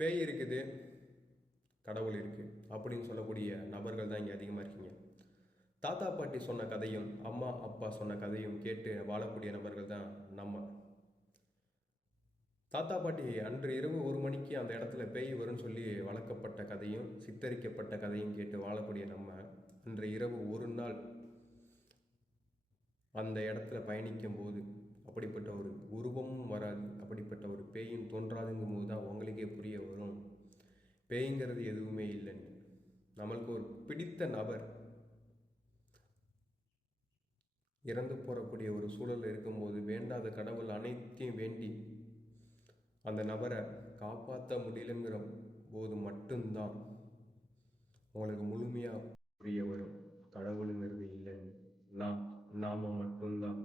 பேய் இருக்குது, கடவுள் இருக்குது அப்படின்னு சொல்லக்கூடிய நபர்கள் தான் இங்கே அதிகமாக இருக்கீங்க. தாத்தா பாட்டி சொன்ன கதையும் அம்மா அப்பா சொன்ன கதையும் கேட்டு வாழக்கூடிய நபர்கள் தான் நம்ம. தாத்தா பாட்டி அன்று இரவு 1 மணிக்கு அந்த இடத்துல பேய் வரும்னு சொல்லி வளர்க்கப்பட்ட கதையும் சித்தரிக்கப்பட்ட கதையும் கேட்டு வாழக்கூடிய நம்ம, அன்று இரவு ஒரு நாள் அந்த இடத்துல பயணிக்கும் போது அப்படிப்பட்ட ஒரு உருவமும் வராது, அப்படிப்பட்ட ஒரு பேயும் தோன்றாதுங்கும் போது தான் உங்களுக்கே புரிய வரும் பேய்ங்கிறது எதுவுமே இல்லைன்னு. நம்மளுக்கு ஒரு பிடித்த நபர் இறந்து போகக்கூடிய ஒரு சூழல் இருக்கும்போது வேண்டாத கடவுள் அனைத்தையும் வேண்டி அந்த நபரை காப்பாற்ற முடியலங்கிற போது மட்டும்தான் உங்களுக்கு முழுமையாக புரிய வரும் கடவுளுங்கிறது இல்லைன்னு. நாம மட்டும்தான்.